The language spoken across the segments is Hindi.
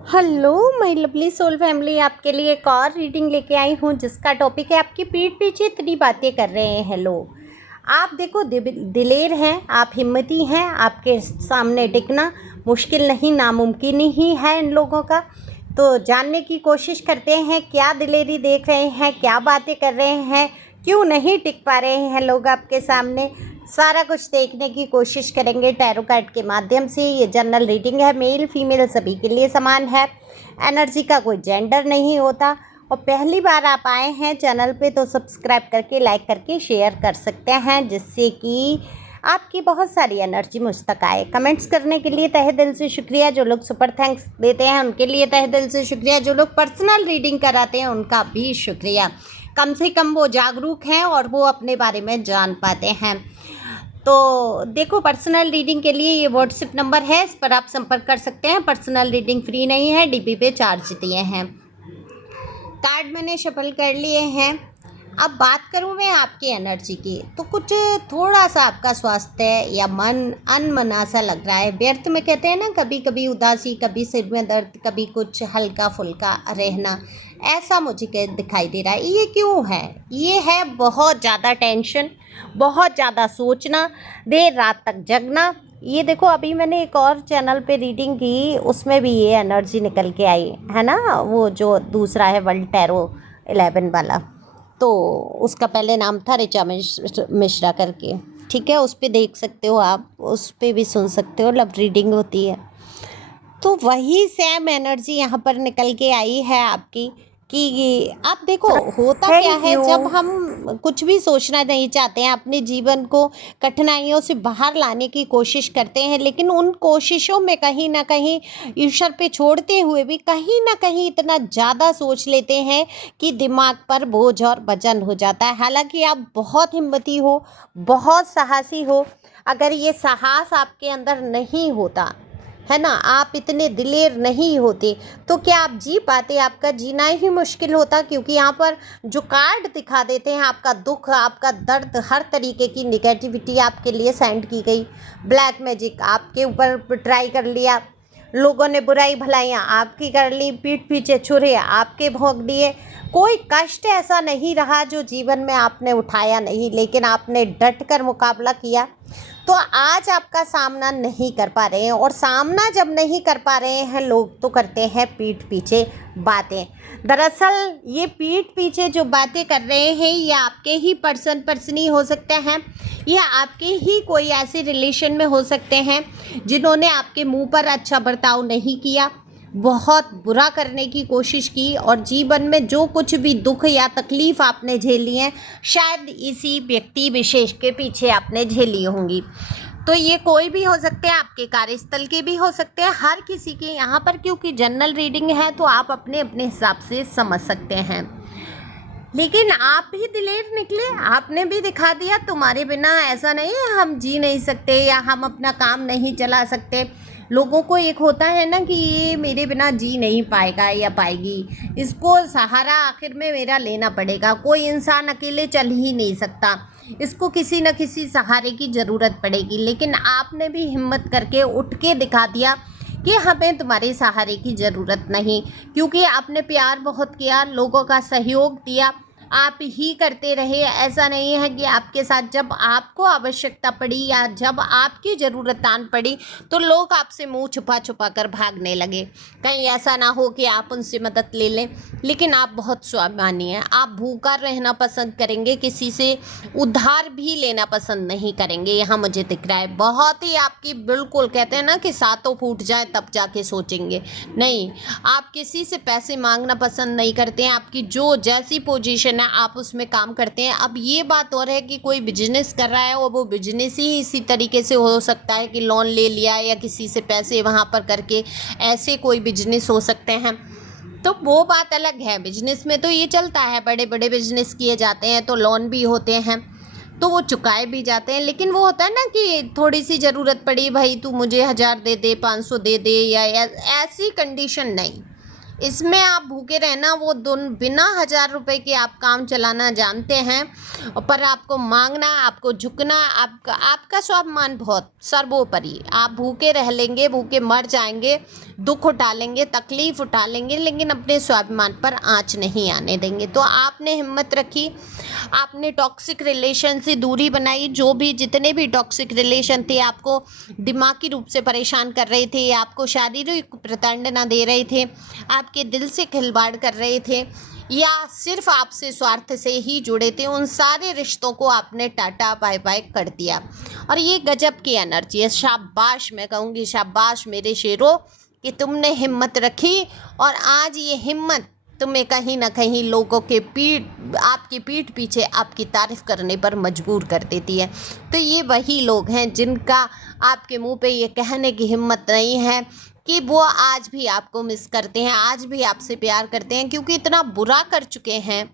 Hello my lovely soul family, आपके लिए एक और रीडिंग लेके आई हूँ जिसका टॉपिक है आपकी पीठ पीछे इतनी बातें कर रहे हैं लोग। आप देखो दिलेर हैं, आप हिम्मती हैं, आपके सामने टिकना मुश्किल नहीं नामुमकिन ही है इन लोगों का। तो जानने की कोशिश करते हैं क्या दिलेरी देख रहे हैं, क्या बातें कर रहे हैं, क्यों नहीं टिक पा रहे हैं लोग आपके सामने। सारा कुछ देखने की कोशिश करेंगे टैरो कार्ड के माध्यम से। ये जनरल रीडिंग है, मेल फीमेल सभी के लिए समान है। एनर्जी का कोई जेंडर नहीं होता। और पहली बार आप आए हैं चैनल पे तो सब्सक्राइब करके लाइक करके शेयर कर सकते हैं, जिससे कि आपकी बहुत सारी एनर्जी मुझ तक आए। कमेंट्स करने के लिए तहे दिल से शुक्रिया। जो लोग सुपर थैंक्स देते हैं उनके लिए तहे दिल से शुक्रिया। जो लोग पर्सनल रीडिंग कराते हैं उनका भी शुक्रिया। कम से कम वो जागरूक हैं और वो अपने बारे में जान पाते हैं। तो देखो, पर्सनल रीडिंग के लिए ये व्हाट्सएप नंबर है, इस पर आप संपर्क कर सकते हैं। पर्सनल रीडिंग फ्री नहीं है, डीपी पे चार्ज दिए हैं। कार्ड मैंने शफल कर लिए हैं। अब बात करूं मैं आपकी एनर्जी की, तो कुछ थोड़ा सा आपका स्वास्थ्य या मन अनमना सा लग रहा है। व्यर्थ में कहते हैं ना, कभी कभी उदासी, कभी सिर में दर्द, कभी कुछ हल्का फुल्का रहना, ऐसा मुझे दिखाई दे रहा है। ये क्यों है? ये है बहुत ज़्यादा टेंशन, बहुत ज़्यादा सोचना, देर रात तक जगना। ये देखो, अभी मैंने एक और चैनल पे रीडिंग की, उसमें भी ये एनर्जी निकल के आई है ना। वो जो दूसरा है वर्ल्ड टैरो 11 वाला, तो उसका पहले नाम था ऋचा मिश्रा करके। ठीक है, उस पर देख सकते हो आप, उस पर भी सुन सकते हो, लव रीडिंग होती है। तो वही सेम एनर्जी यहाँ पर निकल के आई है आपकी कि आप देखो, होता क्या थैंक है यू। जब हम कुछ भी सोचना नहीं चाहते हैं, अपने जीवन को कठिनाइयों से बाहर लाने की कोशिश करते हैं, लेकिन उन कोशिशों में कहीं ना कहीं ईश्वर पे छोड़ते हुए भी कहीं ना कहीं इतना ज़्यादा सोच लेते हैं कि दिमाग पर बोझ और वजन हो जाता है। हालांकि आप बहुत हिम्मती हो, बहुत साहसी हो। अगर ये साहस आपके अंदर नहीं होता है ना, आप इतने दिलेर नहीं होते, तो क्या आप जी पाते? आपका जीना ही मुश्किल होता। क्योंकि यहाँ पर जो कार्ड दिखा देते हैं, आपका दुख, आपका दर्द, हर तरीके की निगेटिविटी आपके लिए सेंड की गई। ब्लैक मैजिक आपके ऊपर ट्राई कर लिया लोगों ने, बुराई भलाइयाँ आपकी कर ली, पीठ पीछे छुरे आपके भोंक दिए। कोई कष्ट ऐसा नहीं रहा जो जीवन में आपने उठाया नहीं, लेकिन आपने डट कर मुकाबला किया। तो आज आपका सामना नहीं कर पा रहे हैं, और सामना जब नहीं कर पा रहे हैं लोग, तो करते हैं पीठ पीछे बातें। दरअसल ये पीठ पीछे जो बातें कर रहे हैं, ये आपके ही पर्सनी हो सकते हैं, ये आपके ही कोई ऐसे रिलेशन में हो सकते हैं जिन्होंने आपके मुंह पर अच्छा बर्ताव नहीं किया, बहुत बुरा करने की कोशिश की, और जीवन में जो कुछ भी दुख या तकलीफ़ आपने झेली है, शायद इसी व्यक्ति विशेष के पीछे आपने झेली होंगी। तो ये कोई भी हो सकते हैं, आपके कार्यस्थल के भी हो सकते हैं, हर किसी के यहाँ पर, क्योंकि जनरल रीडिंग है तो आप अपने अपने हिसाब से समझ सकते हैं। लेकिन आप भी दिलेर निकले, आपने भी दिखा दिया तुम्हारे बिना ऐसा नहीं है, हम जी नहीं सकते या हम अपना काम नहीं चला सकते। लोगों को एक होता है ना कि ये मेरे बिना जी नहीं पाएगा या पाएगी, इसको सहारा आखिर में मेरा लेना पड़ेगा। कोई इंसान अकेले चल ही नहीं सकता, इसको किसी न किसी सहारे की ज़रूरत पड़ेगी। लेकिन आपने भी हिम्मत करके उठ के दिखा दिया कि हमें तुम्हारे सहारे की ज़रूरत नहीं, क्योंकि आपने प्यार बहुत किया, लोगों का सहयोग दिया, आप ही करते रहे। ऐसा नहीं है कि आपके साथ जब आपको आवश्यकता पड़ी या जब आपकी ज़रूरत आन पड़ी तो लोग आपसे मुंह छुपा छुपा कर भागने लगे। कहीं ऐसा ना हो कि आप उनसे मदद ले लें। लेकिन आप बहुत स्वाभिमानी हैं, आप भूखा रहना पसंद करेंगे, किसी से उधार भी लेना पसंद नहीं करेंगे। यहाँ मुझे दिख रहा है बहुत ही आपकी, बिल्कुल कहते हैं ना कि सातों फूट जाए तब जाके सोचेंगे। नहीं, आप किसी से पैसे मांगना पसंद नहीं करते हैं। आपकी जो जैसी पोजीशन है आप उसमें काम करते हैं। अब ये बात और है कि कोई बिजनेस कर रहा है और वो बिजनेस ही इसी तरीके से हो सकता है कि लोन ले लिया या किसी से पैसे वहाँ पर करके ऐसे कोई बिजनेस हो सकते हैं, तो वो बात अलग है। बिजनेस में तो ये चलता है, बड़े बड़े बिजनेस किए जाते हैं तो लोन भी होते हैं, तो वो चुकाए भी जाते हैं। लेकिन वो होता है ना कि थोड़ी सी ज़रूरत पड़ी, भाई तू मुझे 1000 दे दे, 500 दे दे, या ऐसी कंडीशन नहीं। इसमें आप भूखे रहना, वो बिना 1000 रुपए के आप काम चलाना जानते हैं, पर आपको मांगना, आपको झुकना, आपका आपका स्वाभिमान बहुत सर्वोपरि। आप भूखे रह लेंगे, भूखे मर जाएंगे, दुख उठा लेंगे, तकलीफ उठा लेंगे, लेकिन अपने स्वाभिमान पर आँच नहीं आने देंगे। तो आपने हिम्मत रखी, आपने टॉक्सिक रिलेशन से दूरी बनाई। जो भी जितने भी टॉक्सिक रिलेशन थे, आपको दिमागी रूप से परेशान कर रहे थे, आपको शारीरिक प्रताड़ना दे रहे थे, आपके दिल से खिलवाड़ कर रहे थे, या सिर्फ आपसे स्वार्थ से ही जुड़े थे, उन सारे रिश्तों को आपने टाटा बाय बाय कर दिया। और ये गजब की एनर्जी है। शाबाश, मैं कहूँगी शाबाश मेरे शेरों, कि तुमने हिम्मत रखी, और आज ये हिम्मत तुम्हें कहीं ना कहीं लोगों के आपकी पीठ पीछे आपकी तारीफ करने पर मजबूर कर देती है। तो ये वही लोग हैं जिनका आपके मुंह पे ये कहने की हिम्मत नहीं है कि वो आज भी आपको मिस करते हैं, आज भी आपसे प्यार करते हैं, क्योंकि इतना बुरा कर चुके हैं,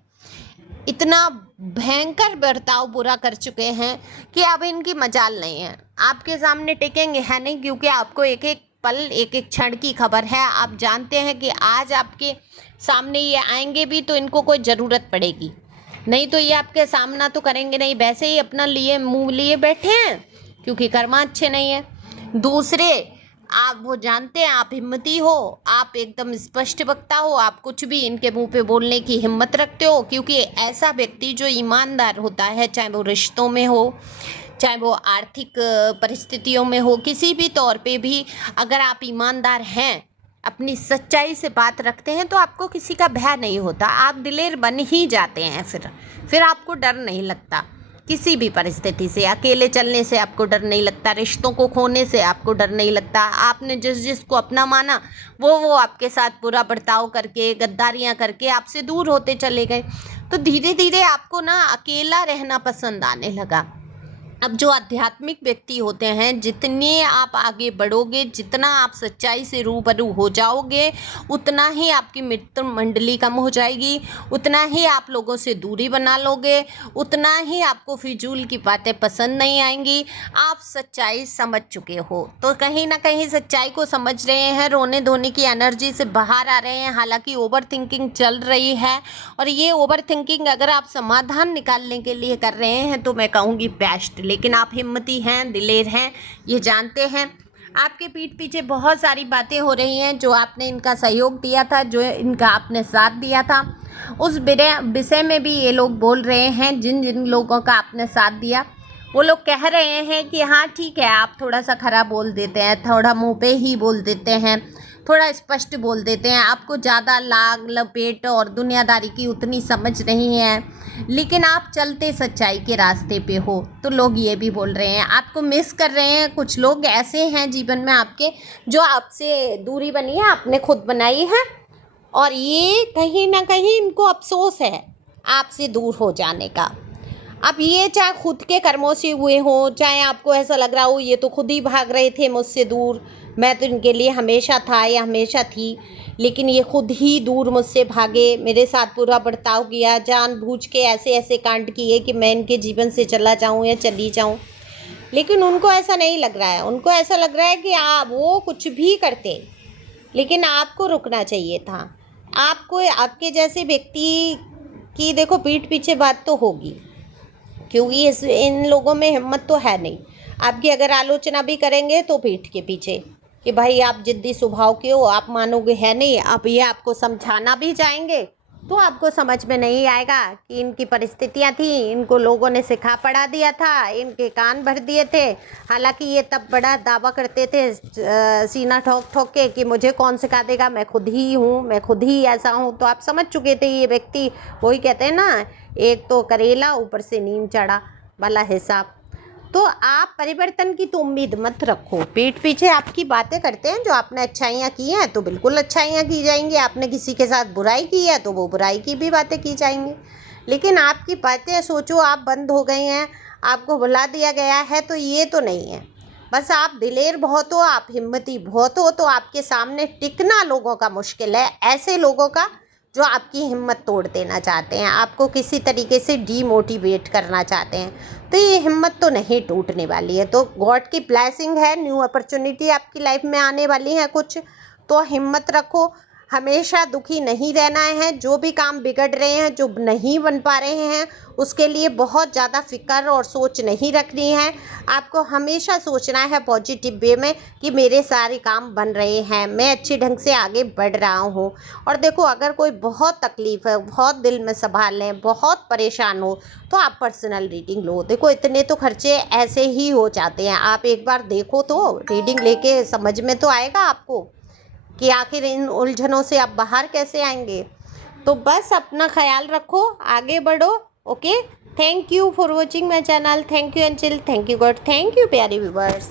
इतना भयंकर बर्ताव बुरा कर चुके हैं कि अब इनकी मजाल नहीं है। आपके सामने टिकेंगे है नहीं, क्योंकि आपको एक एक पल, एक एक क्षण की खबर है। आप जानते हैं कि आज आपके सामने ये आएंगे भी तो इनको कोई ज़रूरत पड़ेगी, नहीं तो ये आपके सामना तो करेंगे नहीं, वैसे ही अपना लिए मुंह लिए बैठे हैं, क्योंकि कर्मा अच्छे नहीं है। दूसरे, आप वो जानते हैं आप हिम्मती हो, आप एकदम स्पष्ट वक्ता हो, आप कुछ भी इनके मुंह पे बोलने की हिम्मत रखते हो, क्योंकि ऐसा व्यक्ति जो ईमानदार होता है, चाहे वो रिश्तों में हो, चाहे वो आर्थिक परिस्थितियों में हो, किसी भी तौर पे भी अगर आप ईमानदार हैं, अपनी सच्चाई से बात रखते हैं, तो आपको किसी का भय नहीं होता, आप दिलेर बन ही जाते हैं। फिर आपको डर नहीं लगता किसी भी परिस्थिति से। अकेले चलने से आपको डर नहीं लगता, रिश्तों को खोने से आपको डर नहीं लगता। आपने जिसको अपना माना वो आपके साथ बुरा बर्ताव करके, गद्दारियाँ करके आपसे दूर होते चले गए। तो धीरे धीरे आपको ना अकेला रहना पसंद आने लगा। अब जो आध्यात्मिक व्यक्ति होते हैं, जितने आप आगे बढ़ोगे, जितना आप सच्चाई से रूबरू हो जाओगे, उतना ही आपकी मित्र मंडली कम हो जाएगी, उतना ही आप लोगों से दूरी बना लोगे, उतना ही आपको फिजूल की बातें पसंद नहीं आएंगी। आप सच्चाई समझ चुके हो, तो कहीं ना कहीं सच्चाई को समझ रहे हैं, रोने धोने की एनर्जी से बाहर आ रहे हैं। हालांकि ओवर थिंकिंग चल रही है, और ये ओवर थिंकिंग अगर आप समाधान निकालने के लिए कर रहे हैं तो मैं कहूँगी बेस्ट। लेकिन आप हिम्मती हैं, दिलेर हैं, ये जानते हैं। आपके पीठ पीछे बहुत सारी बातें हो रही हैं, जो आपने इनका सहयोग दिया था, जो इनका आपने साथ दिया था, उस विषय में भी ये लोग बोल रहे हैं। जिन जिन लोगों का आपने साथ दिया, वो लोग कह रहे हैं कि हाँ ठीक है, आप थोड़ा सा खराब बोल देते हैं, थोड़ा मुँह पे ही बोल देते हैं, थोड़ा स्पष्ट बोल देते हैं, आपको ज़्यादा लाग लपेट और दुनियादारी की उतनी समझ नहीं है, लेकिन आप चलते सच्चाई के रास्ते पे हो। तो लोग ये भी बोल रहे हैं, आपको मिस कर रहे हैं। कुछ लोग ऐसे हैं जीवन में आपके, जो आपसे दूरी बनी है आपने खुद बनाई है, और ये कहीं ना कहीं इनको अफसोस है आपसे दूर हो जाने का। अब ये चाहे खुद के कर्मों से हुए हो, चाहे आपको ऐसा लग रहा हो ये तो खुद ही भाग रहे थे मुझसे दूर, मैं तो इनके लिए हमेशा था या हमेशा थी, लेकिन ये खुद ही दूर मुझसे भागे, मेरे साथ बुरा बर्ताव किया, जानबूझ के ऐसे ऐसे कांड किए कि मैं इनके जीवन से चला जाऊं या चली जाऊं। लेकिन उनको ऐसा नहीं लग रहा है, उनको ऐसा लग रहा है कि वो कुछ भी करते, लेकिन आपको रुकना चाहिए था। आपको, आपके जैसे व्यक्ति की देखो पीठ पीछे बात तो होगी, क्योंकि इन लोगों में हिम्मत तो है नहीं। आपकी अगर आलोचना भी करेंगे तो पीठ के पीछे कि भाई आप जिद्दी स्वभाव के हो, आप मानोगे है नहीं। अब ये आपको समझाना भी जाएंगे तो आपको समझ में नहीं आएगा कि इनकी परिस्थितियां थी, इनको लोगों ने सिखा पढ़ा दिया था, इनके कान भर दिए थे। हालांकि ये तब बड़ा दावा करते थे सीना ठोक ठोक के कि मुझे कौन सिखा देगा, मैं खुद ही हूँ, मैं खुद ही ऐसा हूँ। तो आप समझ चुके थे ये व्यक्ति, वही कहते हैं ना, एक तो करेला ऊपर से नीम चढ़ा वाला हिसाब। तो आप परिवर्तन की तो उम्मीद मत रखो। पीठ पीछे आपकी बातें करते हैं, जो आपने अच्छाइयाँ की हैं तो बिल्कुल अच्छाइयाँ की जाएंगी, आपने किसी के साथ बुराई की है तो वो बुराई की भी बातें की जाएंगी। लेकिन आपकी बातें सोचो आप बंद हो गई हैं, आपको भुला दिया गया है, तो ये तो नहीं है। बस आप दिलेर बहुत हो, आप हिम्मती बहुत हो, तो आपके सामने टिकना लोगों का मुश्किल है, ऐसे लोगों का जो आपकी हिम्मत तोड़ देना चाहते हैं, आपको किसी तरीके से डीमोटिवेट करना चाहते हैं। तो ये हिम्मत तो नहीं टूटने वाली है। तो गॉड की ब्लेसिंग है, न्यू अपॉर्चुनिटी आपकी लाइफ में आने वाली है कुछ, तो हिम्मत रखो। हमेशा दुखी नहीं रहना है। जो भी काम बिगड़ रहे हैं, जो नहीं बन पा रहे हैं, उसके लिए बहुत ज़्यादा फ़िक्र और सोच नहीं रखनी है। आपको हमेशा सोचना है पॉजिटिव वे में कि मेरे सारे काम बन रहे हैं, मैं अच्छे ढंग से आगे बढ़ रहा हूँ। और देखो, अगर कोई बहुत तकलीफ़ है, बहुत दिल में संभाल लें, बहुत परेशान हो, तो आप पर्सनल रीडिंग लो। देखो, इतने तो खर्चे ऐसे ही हो जाते हैं। आप एक बार देखो तो रीडिंग लेके समझ में तो आएगा आपको कि आखिर इन उलझनों से आप बाहर कैसे आएंगे। तो बस अपना ख्याल रखो, आगे बढ़ो। Okay, thank you for watching my channel. Thank you अंचिल, thank you God, thank you प्यारे व्यूवर्स।